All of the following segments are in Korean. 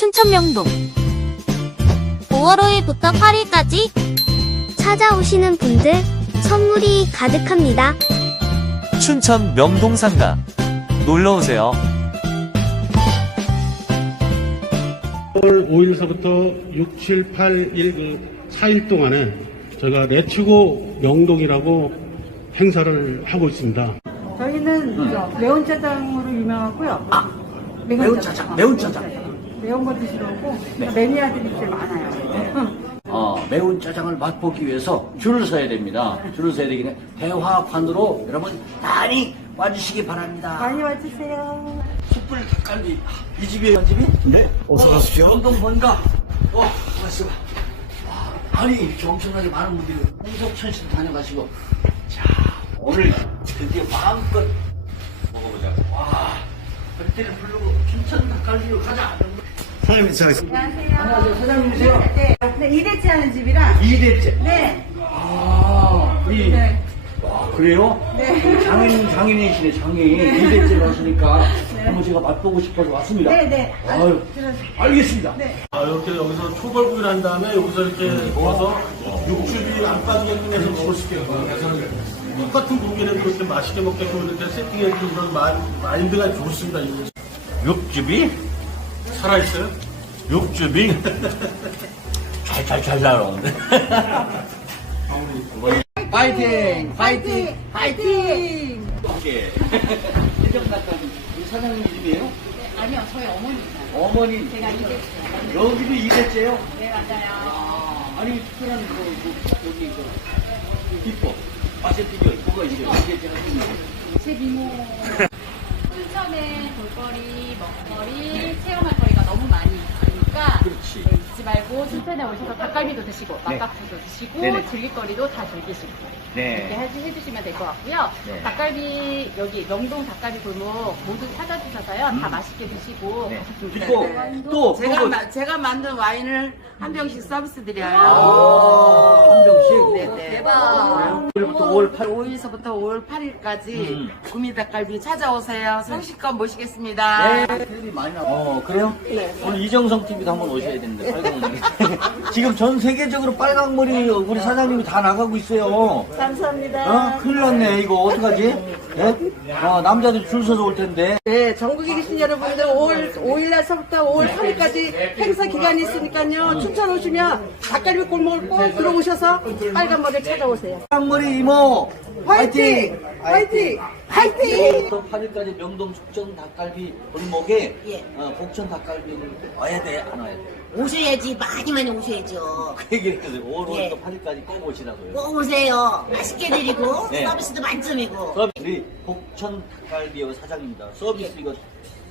춘천 명동 5월 5일부터 8일까지 찾아오시는 분들 선물이 가득합니다. 춘천 명동상가 놀러오세요. 5월 5일서부터 6, 7, 8, 1, 그 4일 동안에 저희가 내치고 명동이라고 행사를 하고 있습니다. 저희는 저 매운 짜장으로 유명하고요. 매운, 짜장, 매운 짜장. 매운 거 드시러 오고 매니아들이 제일 많아요. 어, 매운 짜장을 맛보기 위해서 줄을 서야 됩니다. 줄을 서야 되기 때문에 대화관으로 여러분 많이 와주시기 바랍니다. 많이 와주세요. 숯불 닭갈비 이 집이에요, 이 집이? 네. 어서 가십시오. 운동 뭔가. 어, 고맙습 와, 아니 이렇게 엄청나게 많은 분들이 홍석천신 다녀가시고 자 오늘 드디어 마음껏. 와, 그때를 부르고 춘천 닭갈비로 가자. 사장님 시작하겠습니다. 안녕하세요, 사장님이세요? 네, 네, 이대째 하는 집이라. 이대째. 네. 아, 이, 네. 와, 그래요? 네. 장인, 장인이시네, 장인. 이대째를 하시니까 한번 제가 맛보고 싶어서 왔습니다. 네, 네. 아유, 알겠습니다. 아, 이렇게 여기서 초벌구이를 한 다음에 여기서 이렇게 모아서 육즙이 안 빠지게끔 해서 먹을 수 있게끔 똑같은 고기는 그렇게 맛있게 먹게끔 이렇게 세팅해준 그런 마, 마인드가 좋습니다. 육즙이 살아있어요? 육즙이 잘잘잘 나오는데. 파이팅! 파이팅! 파이팅! 오케이. 해정닭갈비. 우리 사장님 이름이에요? 아니요, 저희 어머니가. 어머니. 제가 이게 여기도 이대째요? 네, 맞아요. 아, 아니, 특별한 거, 뭐, 여기, 그, 비법. 맛의 비결, 뭐가 있어요? 이대째 하시는 거. 제 미모. 춘천에 볼거리, 먹거리, 체험할 거리가 너무 많이 잊지 춘천에 오셔서 닭갈비도 드시고 네. 막국수도 드시고 네네. 즐길 거리도 다 즐기시고 이렇게 네. 해- 해주시면 될 것 같고요. 네. 닭갈비 여기 명동 닭갈비 골목 모두 찾아주셔서요. 다 맛있게 드시고 네. 가셨으면 그리고 또, 제가, 그거- 마- 제가 만든 와인을 한 병씩 서비스 드려요. 아, 한 병씩? 네네. 대박. 오늘부터 5월 8일. 5일서부터 5월 8일까지 음. 구미닭갈비 찾아오세요. 성실껏 모시겠습니다. 네, 많이 나. 어, 그래요? 오늘 이정성 TV도 한번 오셔야 되는데, 빨강머리. 지금 전 세계적으로 빨강머리 우리 사장님이 다 나가고 있어요. 감사합니다. 어? 큰일 났네, 이거. 어떡하지? 예? 어, 남자들 줄 서서 올 텐데. 네, 전국에 계신 여러분들 5월 5일 날서부터 5월 8일까지 행사 기간이 있으니까요. 춘천 오시면 닭갈비 골목을 꼭 들어오셔서 빨간 머리 찾아오세요. 빨강머리 이모! 화이팅! 화이팅! 화이팅! 8일까지 명동 축전 닭갈비 골목에 예. 어, 복천 닭갈비를 와야 돼, 안 와야 돼? 오셔야지 많이 많이 오셔야죠. 그 얘기를 했어요. 5월부터 예. 8일까지 꼭 오시라고요. 꼭 오세요. 맛있게 드리고 네. 서비스도 만점이고. 서비스, 우리 복천 닭갈비의 사장입니다. 서비스 이거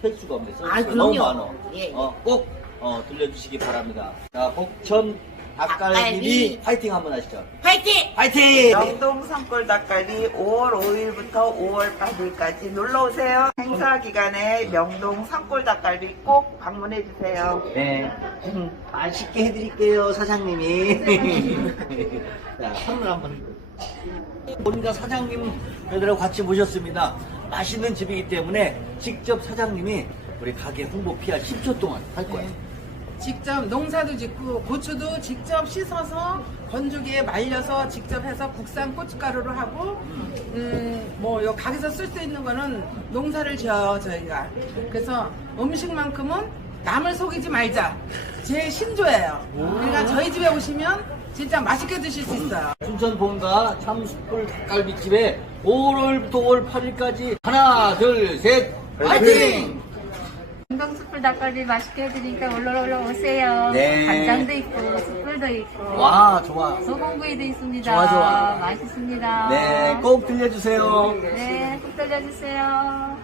셀 수가 없네. 서비스가 아, 너무 그럼요. 많아. 예. 어, 꼭 어, 들려주시기 바랍니다. 자, 복천 닭갈비. 파이팅 한번 하시죠. 화이팅! 파이팅! 영동 산골 닭갈비 5월 5일부터 5월 8일까지 놀러 오세요. 행사 기간에 명동 산골 닭갈비 꼭 방문해 주세요. 네. 음, 맛있게 해드릴게요, 사장님이. 자, 선물 한번. 우리가 사장님 애들하고 같이 모셨습니다. 맛있는 집이기 때문에 직접 사장님이 우리 가게 홍보 PR 10초 동안 할 거예요. 직접 농사도 짓고 고추도 직접 씻어서 건조기에 말려서 직접 해서 국산 고춧가루로 하고 음뭐요 가게에서 쓸 수 있는 거는 농사를 지어요 저희가. 그래서 음식만큼은 남을 속이지 말자. 제 신조예요. 그러니까 저희 집에 오시면 진짜 맛있게 드실 수 있어요. 춘천 본가 참숯불 닭갈비집에 5월부터 5월 8일까지 하나, 둘, 셋, 파이팅! 숯불 닭갈비 맛있게 해드리니까 올러 올러 오세요. 네. 간장도 있고 숯불도 있고 와, 좋아. 소금구이도 있습니다. 좋아, 좋아. 맛있습니다. 네, 꼭 들려주세요. 네, 꼭 들려주세요.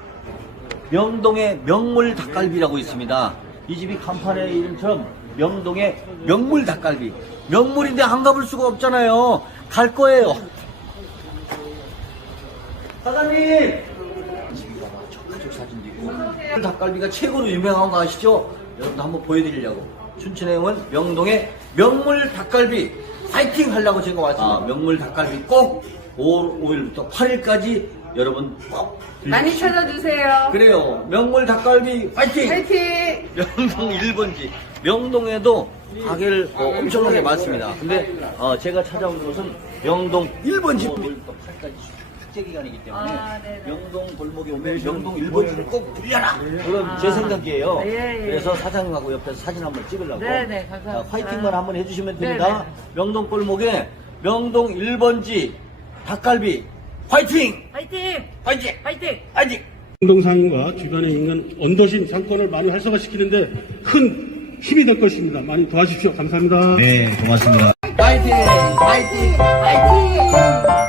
명동의 명물 닭갈비라고 있습니다. 이 집이 간판의 이름처럼 명동의 명물 닭갈비. 명물인데 안 가볼 수가 없잖아요. 갈 거예요. 사장님! 집이 봐봐. 저 가족 사진도 있고. 명물 닭갈비가 최고로 유명한 거 아시죠? 여러분도 한번 보여드리려고. 춘천에 온 명동의 명물 닭갈비. 파이팅 하려고 제가 왔습니다. 아, 명물 닭갈비 꼭 5월 5일부터 8일까지 여러분 꼭 많이 찾아주세요. 그래요. 명물 닭갈비 화이팅! 화이팅! 명동 1번지. 명동에도 가게를 어, 엄청나게 많습니다. 근데 어, 제가 찾아온 곳은 명동 1번지. 오늘 또 8까지 축제 기간이기 때문에 아, 네네. 명동 골목에 오면 명동 1번지를 꼭 들려라. 그런 제 생각이에요. 예, 예. 그래서 사장님하고 옆에서 사진 한번 찍으려고. 네네, 감사합니다. 자, 화이팅만 한번 해주시면 됩니다. 네네. 명동 골목에 명동 1번지 닭갈비 화이팅! 화이팅! 화이팅! 화이팅! 화이팅! 운동상과 주변에 있는 언더신 상권을 많이 활성화시키는데 큰 힘이 될 것입니다. 많이 도와주십시오. 감사합니다. 화이팅! 화이팅! 화이팅!